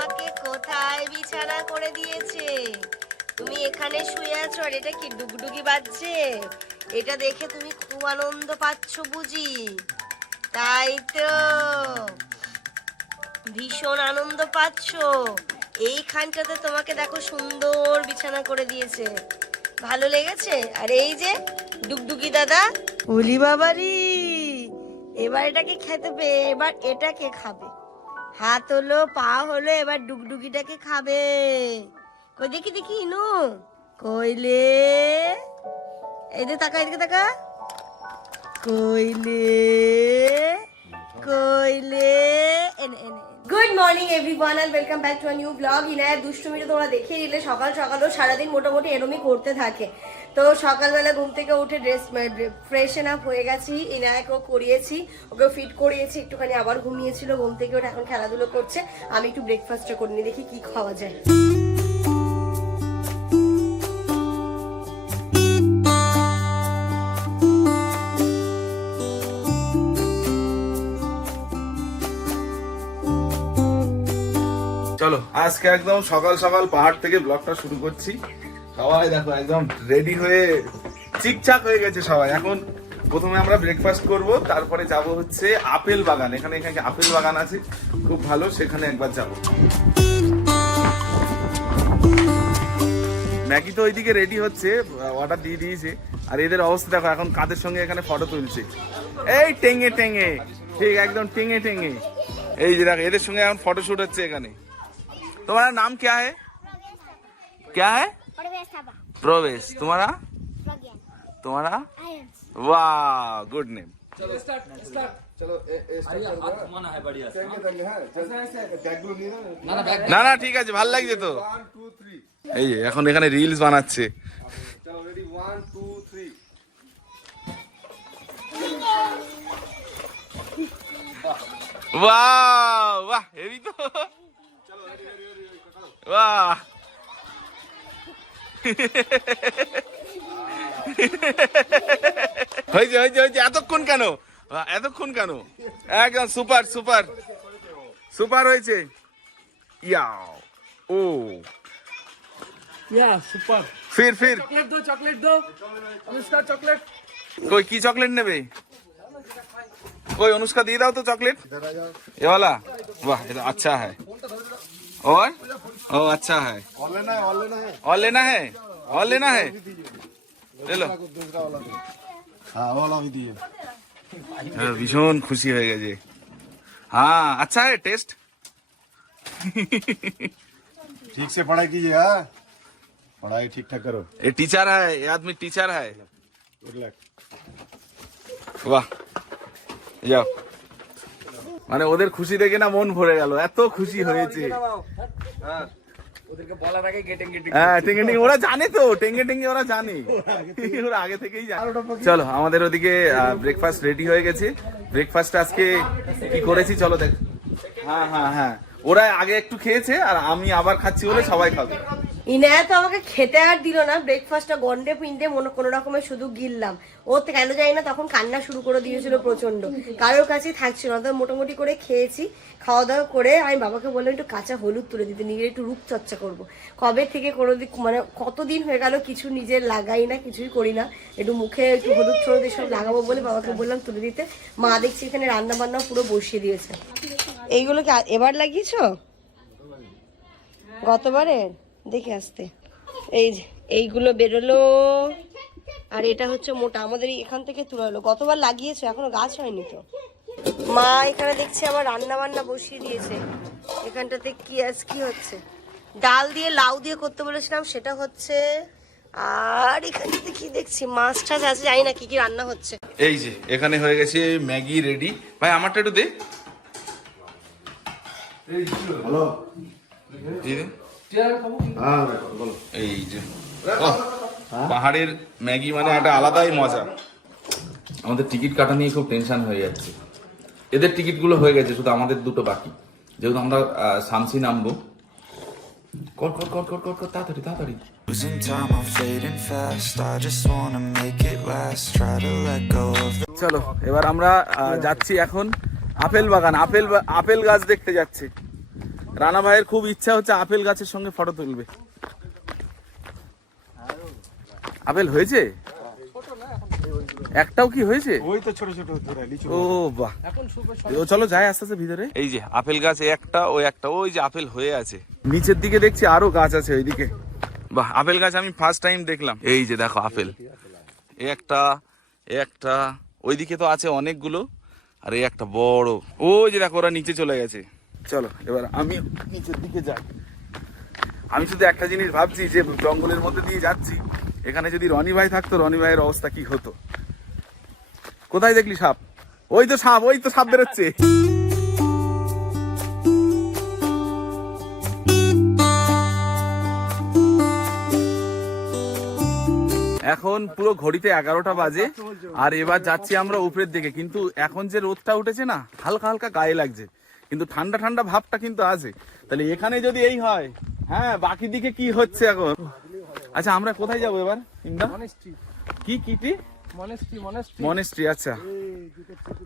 তোমাকে কোথায় বিছানা করে দিয়েছে? তুমি এখানে শুয়ে আছো আর এটা কি ডুগডুগি বাজছে? এটা দেখে তুমি খুব আনন্দ পাচ্ছ বুঝি। তাই তো। ভীষণ আনন্দ পাচ্ছ। এইখানটাতে তোমাকে দেখো সুন্দর বিছানা করে দিয়েছে। ভালো লেগেছে? আর এই যে ডুগডুগি দাদা ওলি বাবারি এবার এটাকে খেতে পেয়ে, এবার এটাকে খাবে। হাত হলো, পা হলো, এবার ডুগডুগিটাকে খাবে। কই, দেখি দেখি, ইনু। কইলে, এই যে তাকা এদিকে তাকা কইলে কইলে, এনে এনে good morning everyone and welcome back to a new blog ইনায়, দুষ্টুমিটা তোমরা দেখে নিলে। সকাল সকালও সারাদিন মোটামুটি এরমই করতে থাকে। তো সকালবেলা ঘুম থেকে উঠে ড্রেস ফ্রেশন আপ হয়ে গেছি। ইনায়কও করিয়েছি ওকে ফিট করিয়েছি। একটুখানি আবার ঘুমিয়েছিল, ঘুম থেকে ওটা এখন খেলাধুলো করছে। আমি একটু ব্রেকফাস্টটা করে নিই, দেখি কি খাওয়া যায়। আজকে একদম সকাল সকাল পাহাড় থেকে ব্লগটা শুরু করছি। সবাই দেখো একদম রেডি হয়ে চিকচাক হয়ে গেছে সবাই। এখন প্রথমে আমরা ব্রেকফাস্ট করব, তারপরে যাব হচ্ছে আপেল বাগান। এখানে এখানে আপেল বাগান আছে? খুব ভালো, সেখানে একবার যাব। ম্যাগি তো ওইদিকে রেডি হচ্ছে অর্ডার দিয়ে দিয়েছে। আর এদের অবস্থা দেখো, এখন কাদের সঙ্গে এখানে ফটো তুলছে। এই টেঙে টেঙে, ঠিক একদম টেঙে টেঙে। এই যে দেখো, এদের সঙ্গে এখন ফটো শুট হচ্ছে এখানে। तुम्हारा नाम क्या है क्या है प्रवेश थापा प्रवेश तुम्हारा प्रज्ञान तुम्हारा आयंस वाह गुड नेम না না ঠিক আছে ভাল লাগছে তো এই যে এখন এখানে রিলস বানাচ্ছে বাহ বাহ হেভি তো 와. হয়েছে হয়েছে হয়েছে। এতক্ষণ কেন? এতক্ষণ কেন? একদম সুপার সুপার। সুপার হয়েছে। ইয়াও। ও। Yeah super. ফির ফির। চকলেট দাও চকলেট দাও। অনুষ্কা চকলেট। কই কি চকলেট নেবে? কই অনুষ্কা দিয়ে দাও তো চকলেট। এওয়ালা বাহ এটা আচ্ছা হ্যাঁ। और? ओ अच्छा है। और लेना है और लेना है। और लेना है? और लेना है? ले लो। हाँ वाला भी दिए। भीषण खुशी होएगा जी। हाँ अच्छा है टेस्ट। ठीक से पढ़ाई कीजिए हाँ। पढ़ाई ठीक ठाक करो। ये टीचर है ये आदमी टीचर है। वाह। जाओ। মানে ওদের খুশি দেখে না মন ভরে গেল। এত খুশি হয়েছে। ওদেরকে বলার আগে গেটিং গেটিং হ্যাঁ ওরা জানে তো টেঙ্গে টেঙ্গে ওরা জানে। ওরা আগে থেকেই জানে। চলো আমাদের ওদিকে ব্রেকফাস্ট রেডি হয়ে গেছে। ব্রেকফাস্ট আজকে কি করেছি চলো দেখ। হ্যাঁ হ্যাঁ হ্যাঁ। ওরা আগে একটু খেয়েছে আর আমি আবার খাচ্ছি বলে সবাই খাবে। ইনায়া তো আমাকে খেতে আর দিল না। ব্রেকফাস্টটা গন্ডে পিন্ডে মনে কোনো রকমে শুধু গিললাম। ও কেন জানি না, তখন কান্না শুরু করে দিয়েছিল প্রচণ্ড কারোর কাছেই থাকছিল না মোটামুটি করে খেয়েছি। খাওয়া দাওয়া করে আমি বাবাকে বললাম, একটু কাঁচা হলুদ তুলে দিতে, নিজের একটু রূপচর্চা করব। কবে থেকে কোনো দিক মানে কতদিন হয়ে গেল কিছু নিজের লাগাই না, কিছুই করি না। একটু মুখে একটু হলুদ ছড়দ এসব লাগাবো বলে বাবাকে বললাম, তুলে দিতে। মা দেখছি এখানে রান্না বান্না পুরো বসিয়ে দিয়েছে। এইগুলো কি এবার লাগিয়েছ? গতবারে দেখে আসতে। এই যে এইগুলো বেরোলো। আর এটা হচ্ছে মোটা আমাদের এখান থেকে তুলে হলো। গতবার লাগিয়েছো এখনও গাছ হয়নি তো। মা এখানে দেখছি আবার রান্না বান্না বসিয়ে দিয়েছে। এখানটাতে কি আজ কি হচ্ছে? ডাল দিয়ে লাউ দিয়ে করতে বলেছিলাম সেটা হচ্ছে আর এখানটাতে কি দেখছি? মাছ টাছ আছে জানি না কি কি রান্না হচ্ছে। এই যে এখানে হয়ে গেছে ম্যাগি রেডি। ভাই আমারটা একটু দে। হ্যালো এই যে পাহাড়ের ম্যাগি মানে একটা আলাদাই মজা। আমাদের টিকিট কাটা নিয়ে খুব টেনশন হয়ে যাচ্ছে। এদের টিকিটগুলো হয়ে গেছে শুধু আমাদের দুটো বাকি। যেহেতু আমরা শামসি নামবো। কর কর কর কর কর কর তাড়াতাড়ি তাড়াতাড়ি। Losing time, I'm fading fast. I just wanna make it last. Try to let go of the চলো এবার আমরা যাচ্ছি এখন আপেল বাগান। আপেল আপেল গাছ দেখতে যাচ্ছি। রানা ভাইয়ের খুব ইচ্ছা হচ্ছে আপেল গাছের সঙ্গে ফটো তুলবে। আপেল হয়েছে? একটাও কি হয়েছে? ওই তো ছোট ছোট ও বাহ। ও চলো যাই আস্তে আস্তে ভিতরে। এই যে আপেল গাছ একটা ওই একটা ওই যে আপেল হয়ে আছে। নিচের দিকে দেখছি আরও গাছ আছে ওইদিকে। বাহ আপেল গাছ আমি ফার্স্ট টাইম দেখলাম। এই যে দেখো আপেল। এই একটা একটা ওইদিকে তো আছে অনেকগুলো। আর এই একটা বড়। ওই যে দেখো ওরা নিচে চলে গেছে। চলো, এবার আমি নিচের দিকে যাই। আমি শুধু একটা জিনিস ভাবছি যে জঙ্গলের মধ্যে দিয়ে যাচ্ছি। এখানে যদি রনি ভাই থাকতো, রনি ভাইয়ের অবস্থা কি হতো? কোথায় দেখলি সাপ? ওই তো সাপ, ওই তো সাপ বেরোচ্ছে। এখন পুরো ঘড়িতে এগারোটা বাজে, আর এবার যাচ্ছি আমরা উপরের দিকে। কিন্তু এখন যে রোদটা উঠেছে না, হালকা হালকা গায়ে লাগছে। কিন্তু ঠান্ডা ঠান্ডা ভাবটা কিন্তু আছে। তাহলে এখানে যদি এই হয় হ্যাঁ বাকি দিকে কি হচ্ছে এখন? আচ্ছা আমরা কোথায় যাব এবার? ইমদা মনেস্ট্রি। কি কিটি মনেস্ট্রি আচ্ছা।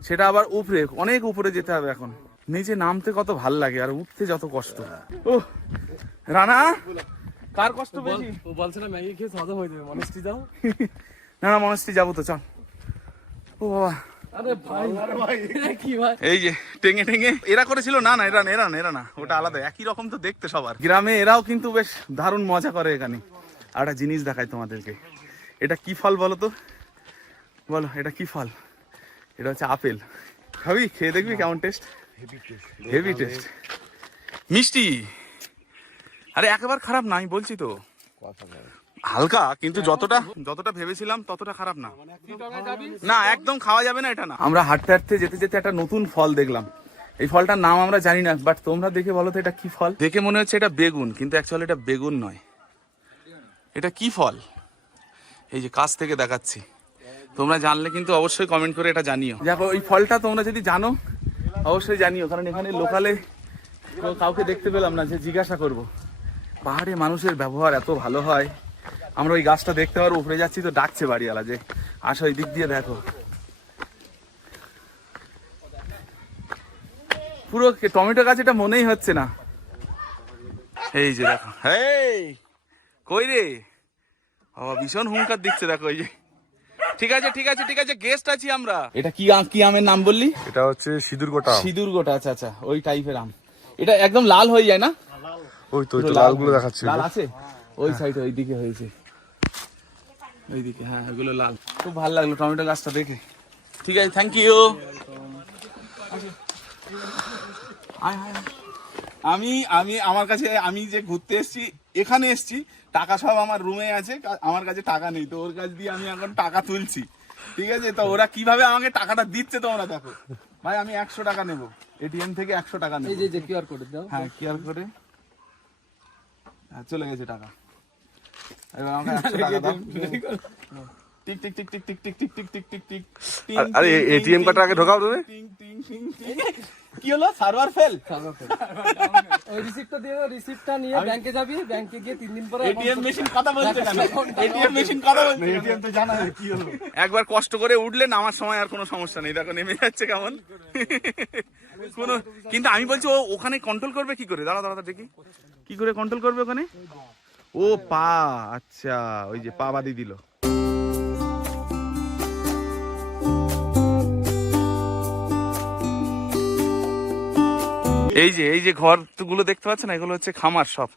সেটা আবার উপরে অনেক উপরে যেতে হবে এখন। নিচে নামতে কত ভালো লাগে আর উঠতে যত কষ্ট। ও রানা? কার কষ্ট বেশি? ও বলছে না ম্যাগি খেয়ে হজম হয়ে যাবে। মনেস্ট্রি যাও। না না মনেস্ট্রি যাব তো চল। ও বাবা। আরে ভাই। কি ভাই? এই যে টেঙে টেঙে। এরা করেছিল? না না এরা না, এরা না, এরা না। ওটা আলাদা একই রকম তো দেখতে সবার। গ্রামে এরাও কিন্তু বেশ দারুণ মজা করে এখানে। একটা জিনিস দেখাই তোমাদেরকে। এটা কি ফল বলো তো? বলো এটা কি ফল? এটা হচ্ছে আপেল। খাবি খেয়ে দেখবি কেমন টেস্ট হেভি টেস্ট মিষ্টি! আরে একেবারে খারাপ না আমি বলছি তো। হালকা কিন্তু যতটা যতটা ভেবেছিলাম ততটা খারাপ না। না একদম খাওয়া যাবে না এটা না। আমরা হাঁটতে হাঁটতে যেতে যেতে একটা নতুন ফল দেখলাম। এই ফলটার নাম আমরা জানি না বাট তোমরা দেখে বলো তো এটা কি ফল? দেখে মনে হচ্ছে এটা বেগুন কিন্তু অ্যাকচুয়ালি এটা বেগুন নয়। এটা কি ফল? এই যে কাছ থেকে দেখাচ্ছি। তোমরা জানলে কিন্তু অবশ্যই কমেন্ট করে এটা জানিও। দেখো এই ফলটা তোমরা যদি জানো অবশ্যই জানিও কারণ এখানে লোকালে কাউকে দেখতে পেলাম না যে জিজ্ঞাসা করব। পাহাড়ে মানুষের ব্যবহার এত ভালো হয়। আমরা ওই গাছটা দেখতে পারব উপরে যাচ্ছি তো ডাকছে বাড়িওয়ালা যে আসো ওই দিক দিয়ে দেখো। পুরো টমেটো গাছ এটা মনেই হচ্ছে না। এই যে দেখো। কই রে? বাবা ভীষণ হুঙ্কার দিচ্ছে দেখো এই যে। ঠিক আছে ঠিক আছে ঠিক আছে গেস্ট আছি আমরা। এটা কি আম কি আমের নাম বললি? এটা হচ্ছে সিঁদুর গোটা সিঁদুর গোটা আচ্ছা আচ্ছা ওই টাইপের আম। এটা একদম লাল হয়ে যায় না? ওই তো পুরো লালগুলো দেখাচ্ছে। লাল আছে? ওই সাইডে ওই দিকে হয়েছে। ওইদিকে হ্যাঁ ওগুলো লাল। খুব ভালো লাগল টমেটো গাছটা দেখে। ঠিক আছে থ্যাংক ইউ আমি আমি আমার কাছে আমি যে ঘুরতে এসেছি এখানে এসেছি টাকা সব আমার রুমে আছে আমার কাছে টাকা নেই তো ওর কাছ দিয়ে আমি এখন টাকা তুলছি। ঠিক আছে তো ওরা কীভাবে আমাকে টাকাটা দিচ্ছে তোমরা দেখো। ভাই আমি একশো টাকা নেব। এটিএম থেকে একশো টাকা এই যে কিউআর কোড দাও। হ্যাঁ কেয়ার করে হ্যাঁ চলে গেছে টাকা। টাকা tick tick tick tick tick tick tick tick tick আরে, টিং, কার্ডটা আগে ঢোকাও তুমি। টিং, টিং, টিং, টিং। কি হলো সার্ভার ফেল ওই রিসিপ্টটা দিয়ে রিসিপ্টটা নিয়ে ব্যাংকে যাবি ব্যাংকে গিয়ে তিন দিন পরে এটিএম মেশিন কথা বলছে কেন এটিএম মেশিন কথা বলছে এটিএম তো জানা কি হলো একবার কষ্ট করে উঠলে নামার সময় আর কোনো সমস্যা নেই। দেখো নেমে যাচ্ছে কেমন। কোনো কিন্তু আমি বলছি ও ওখানে কন্ট্রোল করবে কি করে? দাঁড়া দাঁড়া দাঁড়া দেখি। কি করে কন্ট্রোল করবে ওখানে? ও পা আচ্ছা ওই যে পা বাদি দিল। এই যে এই যে ঘরগুলো দেখতে পাচ্ছেন, এগুলো হচ্ছে খামার সব।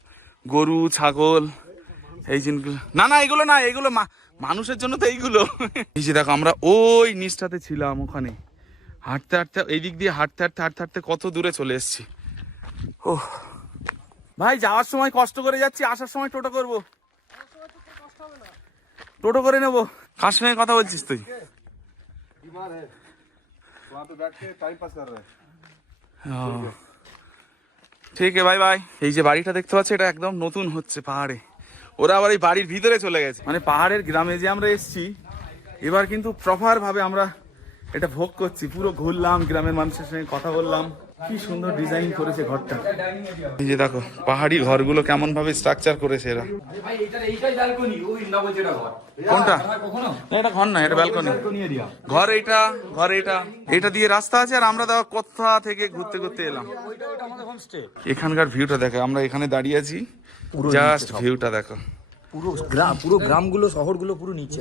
গরু, ছাগল, এই জিনিসগুলো না না, এগুলো না, এগুলো মানুষের জন্য তো এইগুলো। এই যে দেখো, আমরা ওই নিচটাতে ছিলাম ওখানে। হাঁটতে হাঁটতে এই দিক দিয়ে হাঁটতে হাঁটতে হাঁটতে হাঁটতে কত দূরে চলে এসেছি। ও ভাই, যাওয়ার সময় কষ্ট করে যাচ্ছি, আসার সময় টোটো করব। টোটো করে নেব। কার সঙ্গে কথা বলছিস তুই? ঠিক আছে ভাই ভাই এই যে বাড়িটা দেখতে পাচ্ছি, এটা একদম নতুন হচ্ছে পাহাড়ে। ওরা আবার এই বাড়ির ভিতরে চলে গেছে। মানে পাহাড়ের গ্রামে যে আমরা এসছি, এবার কিন্তু প্রপারভাবে আমরা এটা ভোগ করছি। পুরো ঘুরলাম, গ্রামের মানুষের সঙ্গে কথা বললাম। কি সুন্দর ডিজাইন করেছে ঘরটা। এই যে দেখো পাহাড়ি ঘরগুলো কেমন ভাবে স্ট্রাকচার করেছে এরা। কোনটা? এটা ঘর না এটা ব্যালকনি ঘর এইটা ঘর এইটা। এটা দিয়ে রাস্তা আছে আর আমরা দেখো কোথা থেকে ঘুরতে ঘুরতে এলাম। এখানকার ভিউটা দেখো আমরা এখানে দাঁড়িয়ে আছি। জাস্ট ভিউটা দেখো। পুরো গ্রাম পুরো গ্রামগুলো শহরগুলো পুরো নিচে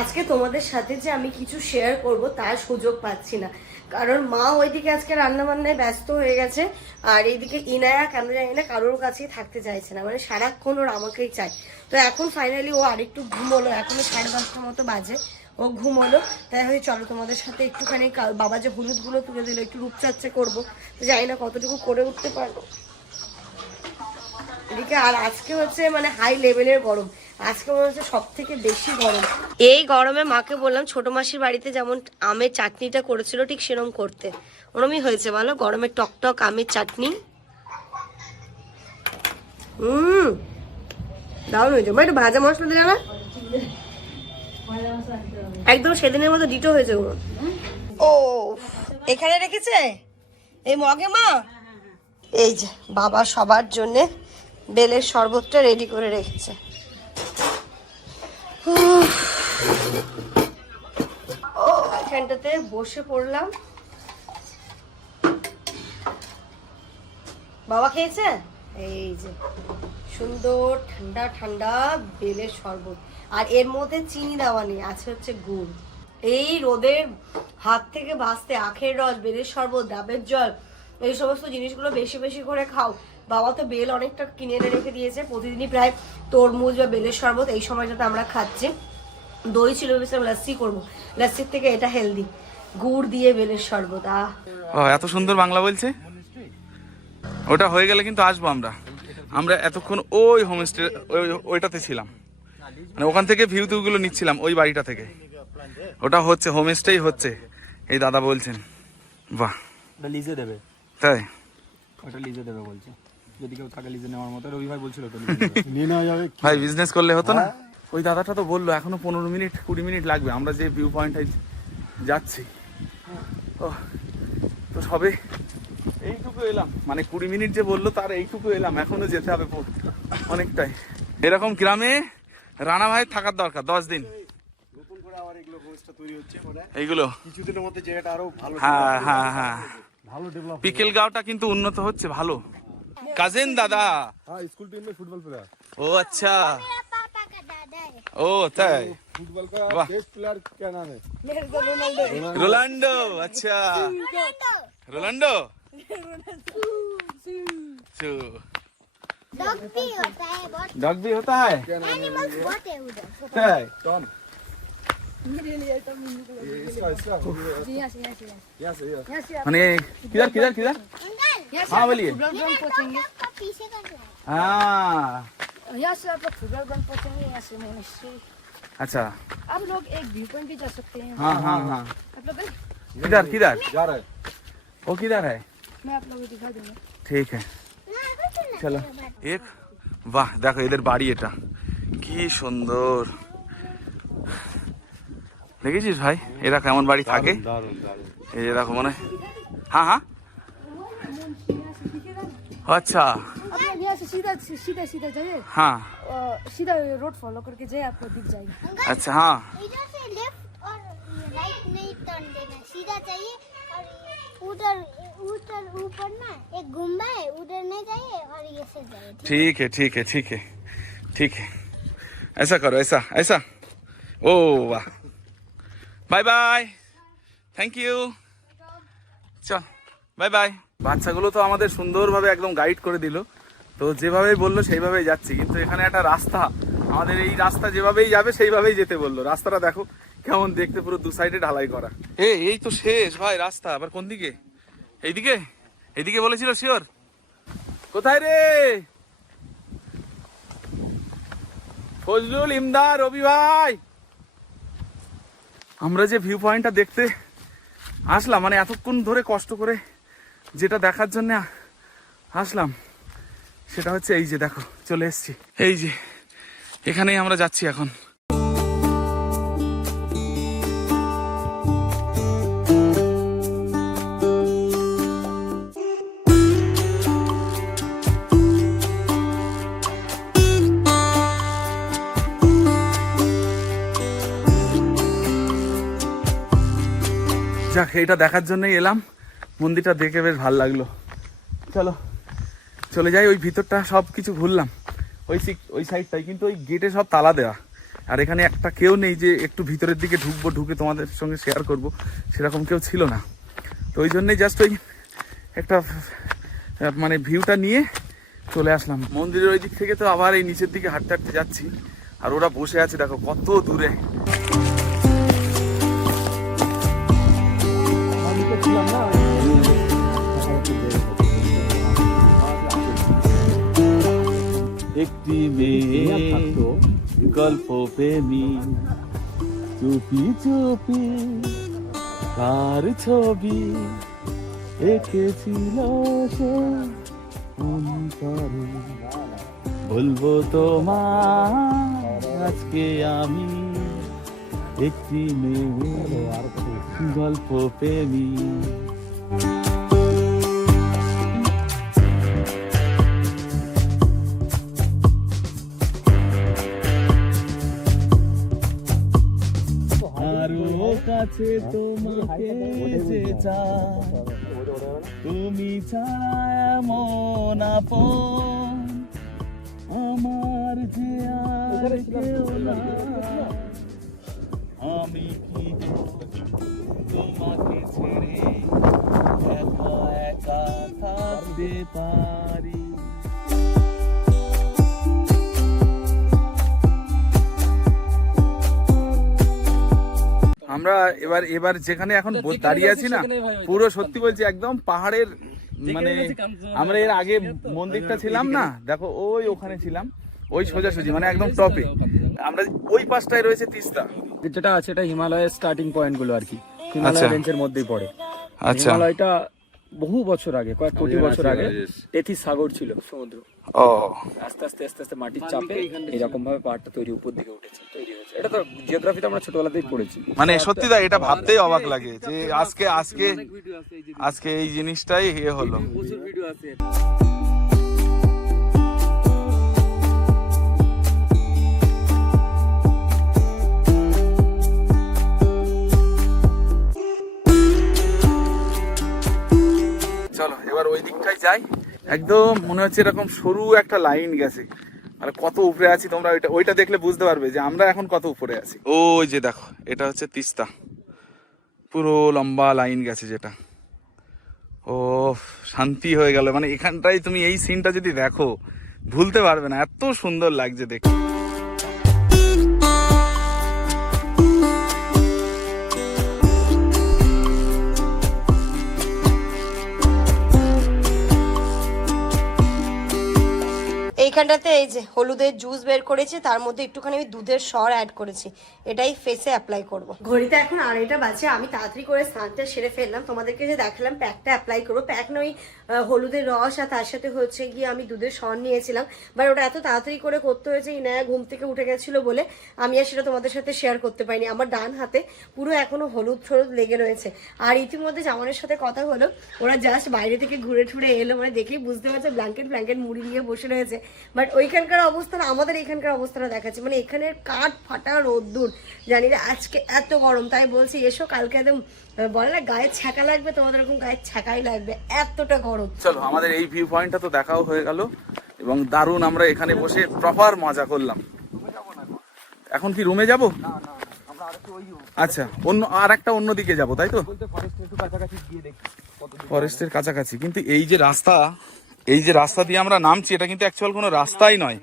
আজকে তোমাদের সাথে যে আমি কিছু শেয়ার করব তার সুযোগ পাচ্ছি না। কারণ মা ওইদিকে আজকে রান্না বান্নায় ব্যস্ত হয়ে গেছে আর এইদিকে ইনায়া কেন জানি না কারোর কাছেই থাকতে চাইছে না। মানে সারাক্ষণ ওর আমাকেই চায়। তো এখন ফাইনালি ও আরেকটু ঘুমোলো এখনও সাড়ে দশটার মতো বাজে। ও ঘুমোলো তাই হয়ে চলো তোমাদের সাথে একটুখানি বাবা যে হলুদগুলো তুলে দিল একটু রূপচর্চা করব। তো জানি না কতটুকু করে উঠতে পারব। এদিকে আর আজকে হচ্ছে মানে হাই লেভেলের গরম। আজকে মনে হচ্ছে সব থেকে বেশি গরম। এই গরমে মাকে বললাম ছোট মাসির বাড়িতে যেমন আমের চাটনিটা করেছিল ঠিক সেরকম করতে। ওরমই হয়েছে বলো? গরমের টক টক আমের চাটনি। হুম দারুণ হয়েছে। মা একটু ভাজা মশলা দিলে না। একদম সেদিনের মতো ডিটো হয়েছে ওগুলো ও এখানে রেখেছে? এই মগে মা? এই যে বাবা সবার জন্য বেলের শরবতটা রেডি করে রেখেছে। এখানটাতে বসে পড়লাম। বাবা খেয়েছে? এই যে, সুন্দর ঠান্ডা ঠান্ডা বেলের শরবত। আর এর মধ্যে চিনি দেওয়া নেই, আছে হচ্ছে গুড়। এই রোদের হাত থেকে বাঁচতে আখের রস, বেলের শরবত, ডাবের জল, এই সমস্ত জিনিসগুলো বেশি বেশি করে খাও। বাবা তো বেল অনেকটা কিনে এনে রেখে দিয়েছে প্রতিদিনই প্রায় তরমুজ বা বেলের শরবত এই সময়টাতে আমরা খাচ্ছি। দই ছিল ভেবেছিলাম লাস্সি করব লাস্সির থেকে এটা হেলদি গুড় দিয়ে বেলের শরবত আহ। এত সুন্দর বাংলা বলছে? ওটা হয়ে গেলে কিন্তু আসব আমরা। আমরা এতক্ষণ ওই হোমস্টে ওই ওইটাতে ছিলাম। মানে ওখান থেকে ভিউ গুলো নিচ্ছিলাম ওই বাড়িটা থেকে। ওটা হচ্ছে হোমস্টেই হচ্ছে এই দাদা বলছেন। বাহ। লিজে দেবে। তাই? ওটা লিজে দেবে বলছে। যদি কেউ থাকে লিজে নেওয়ার মতো রবি ভাই বলছিল তো নিয়ে নেওয়া যাবে ভাই বিজনেস করলে হতো না? ওই দাদাটা তো বলল এখনও পনেরো মিনিট কুড়ি মিনিট লাগবে আমরা যে ভিউ পয়েন্টে যাচ্ছি। ও তো সবে এইটুকু এলাম। মানে কুড়ি মিনিট যে বলল তার এইটুকু এলাম। এখনও যেতে হবে অনেকটাই। এরকম গ্রামে রানা ভাই থাকার দরকার দশ দিন। নতুন আবার এগুলো তৈরি হচ্ছে মানে এইগুলো? কিছুদিনের মধ্যে জায়গাটা আরও ভালো হ্যাঁ হ্যাঁ হ্যাঁ। ভালো ডেভেলপ পিকেল গাঁওটা কিন্তু উন্নত হচ্ছে ভালো। कजिन दादा। हाँ स्कूल टीम में फुटबॉल प्लेयर ओ अच्छा। ओ होता है फुटबॉल का बेस्ट प्लेयर क्या नाम है? रोनाल्डो। अच्छा। रोनाल्डो। डॉग भी होता है डॉग भी होता है? एनिमल्स व्हाट है उधर। है। टॉन মানে किधर किधर किधर हाँ बोलिए हाँ अच्छा आप लोग एक व्यू पॉइंट भी जा सकते हैं हाँ हाँ हाँ आप लोग किधर किधर जा रहा है वो किधर है मैं आप लोगों को दिखा दूंगा ठीक है চলো এক বাহ দেখো এদের বাড়ি এটা কি সুন্দর দেখেছিস ভাই এরা কেমন বাড়ি থাকে दारुण दारुण এই যে দেখো মনে হয়- হ্যাঁ হ্যাঁ আচ্ছা आप लोग यहाँ से सीधा सीधा सीधा जाइए हाँ और सीधा रोड फॉलो करके जाइए आपको दिख जाएगा अच्छा हाँ इधर से लेफ्ट और राइट नहीं टर्न देना सीधा चाहिए और उधर उधर ऊपर ना एक गुम्बा है उधर नहीं जाइए और ये से जाइए ठीक है ठीक है ठीक है ठीक है ऐसा करो ऐसा ऐसा ओ वाह বাই বাই থ্যাংক ইউ চল বাই বাই বাচ্চাগুলো তো আমাদের সুন্দরভাবে একদম গাইড করে দিল। তো যেভাবেই বলল সেইভাবেই যাচ্ছি। কিন্তু এখানে একটা রাস্তা। আমাদের এই রাস্তা যেভাবেই যাবে সেইভাবেই যেতে বলল। রাস্তাটা দেখো কেমন দেখতে পুরো দু সাইডে ঢালাই করা। এ এই তো শেষ। ভাই রাস্তা। আবার কোন দিকে? এইদিকে? এইদিকে বলেছিল শিওর কোথায় রে? ফজলুল ইমদার রবি ভাই! আমরা যে ভিউ পয়েন্টটা দেখতে আসলাম মানে এতক্ষণ ধরে কষ্ট করে যেটা দেখার জন্য আসলাম, সেটা হচ্ছে এই যে দেখো, চলে এসছি। এই যে, এখানেই আমরা যাচ্ছি এখন। যাক এটা দেখার জন্যই এলাম। মন্দিরটা দেখে বেশ ভালো লাগল। চলো, চলে যাই, ওই ভিতরটা সব কিছু ঘুরলাম। ওই ওই সাইডটাই কিন্তু ওই গেটে সব তালা দেওয়া। আর এখানে একটা কেউ নেই যে একটু ভিতরের দিকে ঢুকবো, ঢুকে তোমাদের সঙ্গে শেয়ার করব। সেরকম কেউ ছিল না। তো ওই জন্যই জাস্ট ওই একটা মানে ভিউটা নিয়ে চলে আসলাম। মন্দিরের ওই দিক থেকে তো আবার এই নিচের দিকে হাঁটতে হাঁটতে যাচ্ছি। আর ওরা বসে আছে, দেখো, কত দূরে। একটি মেয়ে গল্প প্রেমী চুপি চুপি কার ছবি এঁকেছিল সে বলব তোমার আজকে আমি একটি মেয়ে। গল্প প্রেমী। কাছে তোমাকে যে তুমি ছাড়া এমন আপন। আমার যে আর কেউ নাই। আমি কি তোমাকে ছেড়ে একা একা থাকতে পারি আমরা এবার এবার যেখানে এখন দাঁড়িয়ে আছি না পুরো সত্যি বলছি একদম পাহাড়ের মানে আমরা এর আগে মন্দিরটা ছিলাম না। দেখো ওই ওখানে ছিলাম ওই সোজাসুজি মানে একদম টপে। আমরা ওই পাশটায় রয়েছে তিস্তা। যেটা আছে এটা হিমালয়ের স্টার্টিং পয়েন্টগুলো আর কি। আচ্ছা। হিমালয় রেঞ্জের মধ্যেই পড়ে। আচ্ছা। হিমালয়টা বহু বছর আগে কয়েক কোটি বছর আগে তেথি সাগর ছিল। সমুদ্র। ও। আস্তে আস্তে আস্তে আস্তে মাটির চাপে এরকম ভাবে পাহাড়টা তৈরি উপর দিকে উঠেছে তৈরি হয়েছে। এটা তো জিওগ্রাফিতে আমরা ছোটবেলাতেই পড়েছি। মানে সত্যি দা এটা ভাবতেই অবাক লাগে যে আজকে আজকে আজকে এই জিনিসটাই এ হলো। চলো, এবার ওই দিকটাই যাই। একদম মনে হচ্ছে এরকম সরু একটা লাইন গেছে। মানে কত উপরে আছি তোমরা ওইটা ওইটা দেখলে বুঝতে পারবে যে আমরা এখন কত উপরে আছি। ওই যে দেখো, এটা হচ্ছে তিস্তা। পুরো লম্বা লাইন গেছে যেটা। ও শান্তি হয়ে গেল। মানে এখানটাই তুমি এই সিনটা যদি দেখো, ভুলতে পারবে না। এত সুন্দর লাগছে দেখে এইখানটাতে এই যে হলুদের জুস বের করেছি, তার মধ্যে একটুখানি আমি দুধের সর অ্যাড করেছি। এটাই ফেসে অ্যাপ্লাই করব। ঘড়িতে এখন আড়াইটা বাজে, আমি তাড়াতাড়ি করে স্নানটা সেরে ফেললাম। তোমাদেরকে যে দেখালাম প্যাকটা অ্যাপ্লাই করব। প্যাক নয় হলুদের রস আর তার সাথে হচ্ছে গিয়ে আমি দুধের সর নিয়েছিলাম। বাট ওটা এত তাড়াতাড়ি করে করতে হয়েছে, ইনায়া ঘুম থেকে উঠে গেছিল বলে আমি আর সেটা তোমাদের সাথে শেয়ার করতে পারিনি। আমার ডান হাতে পুরো এখনও হলুদ ফলুদ লেগে রয়েছে। আর ইতিমধ্যে জামানের সাথে কথা হলো, ওরা জাস্ট বাইরে থেকে ঘুরে ঠুরে এলো মানে দেখেই বুঝতে পারছে ব্ল্যাঙ্কেট ব্ল্যাঙ্কেট মুড়ি নিয়ে বসে রয়েছে। ওইখানকার অবস্থান আমাদের এখানকার অবস্থাটা দেখাচ্ছে। মানে এখানের কাঠ ফাটা রোদ্দুর জানি না আজকে এত গরম তাই বলছি এসো কালকে একদম বলে না গায়ে ছ্যাঁকা লাগবে তোমাদের এরকম গায়ে ছ্যাঁকাই লাগবে এতটা গরম। চলো আমাদের এই ভিউ পয়েন্টটা তো দেখাও হয়ে গেল এবং দারুণ আমরা এখানে বসে প্রপার মজা করলাম। এখন কি রুমে যাব? আচ্ছা অন্য আর একটা অন্য দিকে যাব তাই তো? ফরেস্টের কাছাকাছি কিন্তু এই যে রাস্তা এই যে রাস্তা দিয়ে আমরা নামছি এটা কিন্তু অ্যাকচুয়াল কোনো রাস্তাই নয়।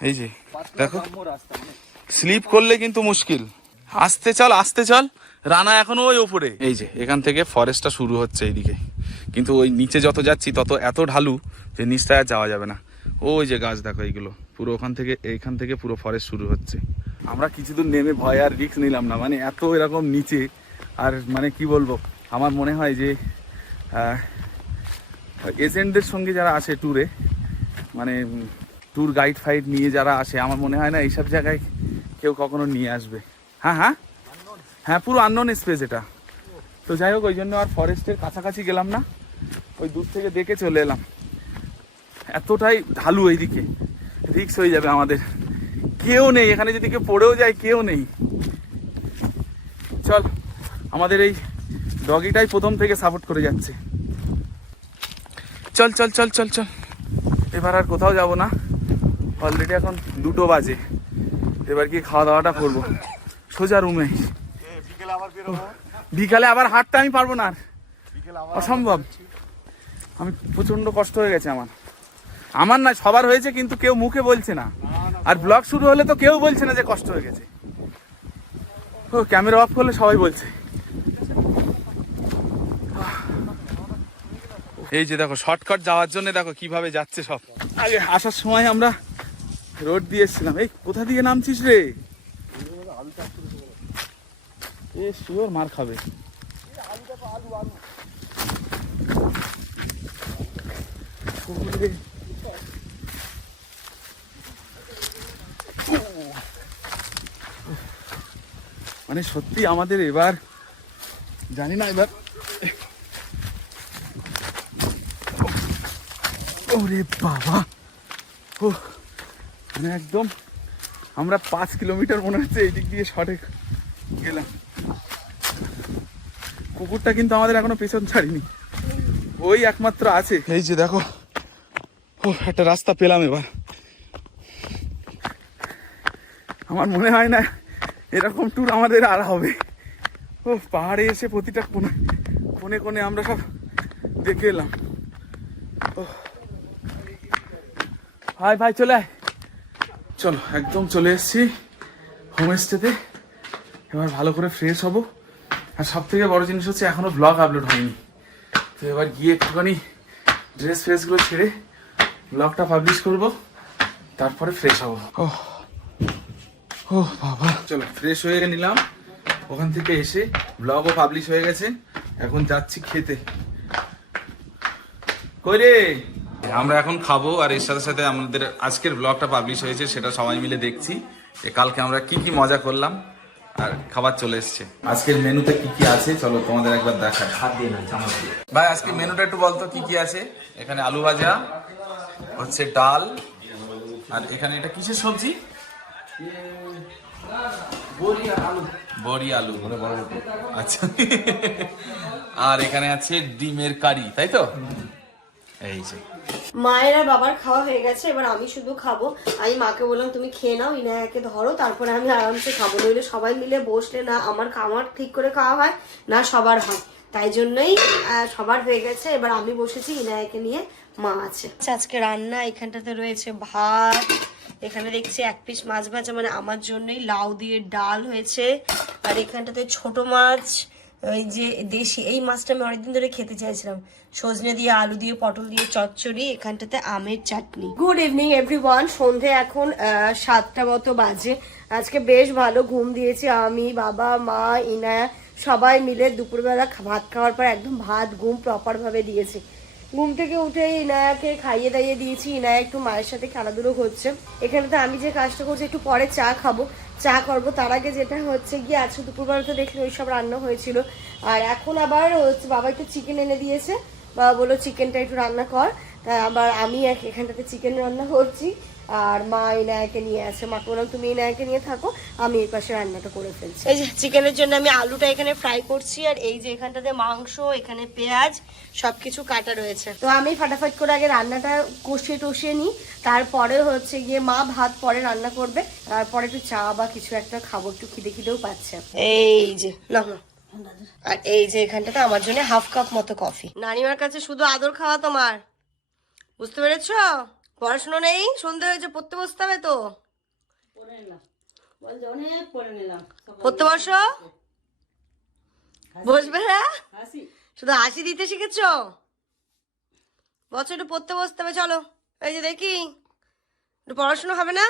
এই যে দেখো। স্লিপ করলে কিন্তু মুশকিল। আসতে চল আসতে চল। রানা এখনও ওই ওপরে। এই যে এখান থেকে ফরেস্টটা শুরু হচ্ছে এইদিকে। কিন্তু ওই নিচে যত যাচ্ছি তত এত ঢালু যে নিচটায় আর যাওয়া যাবে না। ওই যে গাছ দেখো এইগুলো। পুরো ওখান থেকে এইখান থেকে পুরো ফরেস্ট শুরু হচ্ছে। আমরা কিছু দূর নেমে ভয় আর রিস্ক নিলাম না। মানে এত এরকম নিচে আর মানে কি বলব? আমার মনে হয় যে এজেন্টদের সঙ্গে যারা আসে ট্যুরে মানে ট্যুর গাইড ফাইড নিয়ে যারা আসে, আমার মনে হয় না এইসব জায়গায় কেউ কখনো নিয়ে আসবে। হ্যাঁ হ্যাঁ? হ্যাঁ পুরো আননোন স্পেস এটা। তো যাই হোক, ওই জন্য আর ফরেস্টের কাছাকাছি গেলাম না। ওই দূর থেকে দেখে চলে এলাম। এতটাই ঢালু এইদিকে রিক্স হয়ে যাবে আমাদের। কেউ নেই, এখানে যদি কেউ পড়েও যায়, কেউ নেই। চল, আমাদের এই ডগিটাই প্রথম থেকে সাপোর্ট করে যাচ্ছে। চল চল চল চল চল। এবার আর কোথাও যাব না। অলরেডি এখন দুটো বাজে। এবার কি খাওয়া দাওয়াটা করব? সোজা রুমে বিকালে আবার হাঁটতে আমি পারব না আর। অসম্ভব। আমি প্রচণ্ড কষ্ট হয়ে গেছে আমার। আমার না, সবার হয়েছে কিন্তু কেউ মুখে বলছে না। আর ব্লগ শুরু হলে তো কেউ বলছে না যে কষ্ট হয়ে গেছে। ও ক্যামেরা অফ করলে সবাই বলছে। এই যে দেখো শর্টকাট যাওয়ার জন্য দেখো কীভাবে যাচ্ছে সব। আগে আসার সময় আমরা রোড দিয়ে এসেছিলাম। এই, কোথা দিয়ে নামছিস রে? এ মার খাবে। মানে সত্যি আমাদের এবার, জানি না এবার ওরে বাবা। ও মানে একদম আমরা পাঁচ কিলোমিটার মনে হচ্ছে এই দিক দিয়ে শটে গেলাম। কুকুরটা কিন্তু আমাদের এখনও পেছন ছাড়িনি। ওই একমাত্র আছে। এই যে দেখো ও একটা রাস্তা পেলাম এবার। আমার মনে হয় না এরকম ট্যুর আমাদের আর হবে। ও পাহাড়ে এসে প্রতিটা কোণে কোণে কোণে আমরা সব দেখে এলাম। ভাই ভাই চলে চলো একদম চলে এসেছি হোমস্টেতে এবার ভালো করে ফ্রেশ হব। আর সব থেকে বড় জিনিস হচ্ছে এখনও ব্লগ আপলোড হয়নি। তো এবার গিয়ে একটুখানি ড্রেস ফ্রেসগুলো ছেড়ে ব্লগটা পাবলিশ করব। তারপরে ফ্রেশ হব। ও ও বাবা। চলো ফ্রেশ হয়ে নিলাম। ওখান থেকে এসে ব্লগও পাবলিশ হয়ে গেছে। এখন যাচ্ছি খেতে। কই রে? আমরা এখন খাব আর এর সাথে সাথে আমাদের আজকের ব্লগটা পাবলিশ হয়েছে সেটা সবাই মিলে দেখছি যে কালকে আমরা কি কি মজা করলাম আর খাবার চলে এসছে। আজকের মেনুতে কি কি আছে? চলো তোমাদের একবার দেখা হাত দিয়ে না চামচ দিয়ে। ভাই আজকে মেনুটা একটু বলতো কি কি আছে? এখানে আলু ভাজা হচ্ছে ডাল আর এখানে এটা কিসের সবজি? বড়ি আলু। আচ্ছা। আর এখানে আছে ডিমের কারি তাই তো? এই যে। মায়ের আর বাবার খাওয়া হয়ে গেছে, এবার আমি শুধু খাব। আমি মাকে বললাম, তুমি খেয়ে নাও, ইনায়াকে ধরো, তারপরে আমি আরামসে খাব। নইলে সবাই মিলে বসলে না, আমার খাওয়ার ঠিক করে খাওয়া হয়, না সবার হয়। তাই জন্যই সবার হয়ে গেছে, এবার আমি বসেছি, ইনায়াকে নিয়ে মা আছে। আজকে রান্না এখানটাতে রয়েছে ভাত, এখানে দেখছি এক পিস মাছ ভাজা মানে আমার জন্যই লাউ দিয়ে ডাল হয়েছে। আর এখানটাতে ছোট মাছ ওই যে দেশি, এই মাছটা আমি অনেকদিন ধরে খেতে চাইছিলাম। সজনে দিয়ে, আলু দিয়ে, পটল দিয়ে, চচ্চড়ি, এখানটাতে আমের চাটনি। গুড ইভিনিং এভরিওয়ান সন্ধে এখন সাতটা মতো বাজে। আজকে বেশ ভালো ঘুম দিয়েছি আমি, বাবা, মা, ইনায়া, সবাই মিলে দুপুরবেলা ভাত খাওয়ার পর একদম ভাত, ঘুম প্রপারভাবে দিয়েছি। ঘুম থেকে উঠে ইনায়াকে খাইয়ে দাইয়ে দিয়েছি। ইনায়া একটু মায়ের সাথে খেলাধুলো করছে। এখানে তো আমি যে কাজটা করছি, একটু পরে চা খাব। চা করব। তার আগে যেটা হচ্ছে গিয়ে, আজকে দুপুরবেলা তো ওই সব রান্না হয়েছিল। আর এখন আবার হচ্ছে বাবা একটু চিকেন এনে দিয়েছে। বাবা বলল চিকেনটা একটু রান্না কর। তা আবার আমি এখানটাতে চিকেন রান্না করছি। আর মা ইনায়াকে নিয়ে আছে মাকে বললাম তুমি ইনায়াকে নিয়ে থাকো আমি এই পাশে রান্নাটা করে ফেলছি। এই যে চিকেনের জন্য আমি আলুটা এখানে ফ্রাই করছি আর এই যে এখানটাতে মাংস এখানে পেঁয়াজ সবকিছু কাটা রয়েছে। তো আমি ফাটাফাট করে আগে রান্নাটা কষিয়ে টষিয়ে নিই তারপরে হচ্ছে গিয়ে মা ভাত পরে রান্না করবে তারপরে একটু চা বা কিছু একটা খাব একটু খিদে খিদেও পাচ্ছে। এই যে না আর এই যে এখানটাতে আমার জন্য হাফ কাপ মতো কফি নানিমার কাছে শুধু আদর খাওয়া তোমার। বুঝতে পেরেছ? পড়াশোনা নেই? সন্ধে হয়েছে পড়তে বসতে হবে তো? পড়তে বসো। বসবে না শুধু হাসি দিতে শিখেছো? বছর একটু পড়তে বসতে হবে চলো। এই যে দেখি একটু পড়াশোনা হবে না?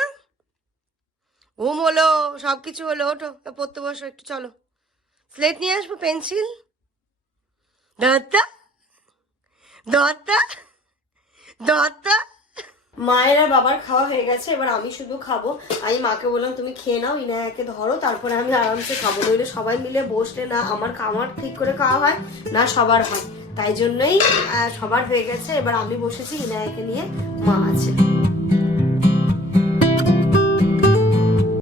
ঘুম হলো সব কিছু হলো ওঠো পড়তে বসো একটু চলো। স্লেট নিয়ে আসব পেন্সিল। দত্তা দত্তা দত্তা মায়ের আর বাবার খাওয়া হয়ে গেছে, এবার আমি শুধু খাব। আমি মাকে বললাম, তুমি খেয়ে নাও, ইনায়াকে ধরো, তারপরে আমি আরামসে খাব। নইলে সবাই মিলে বসলে না, আমার খাওয়ার ঠিক করে খাওয়া হয়, না সবার হয়। তাই জন্যই সবার হয়ে গেছে, এবার আমি বসেছি ইনায়াকে নিয়ে মা আছে।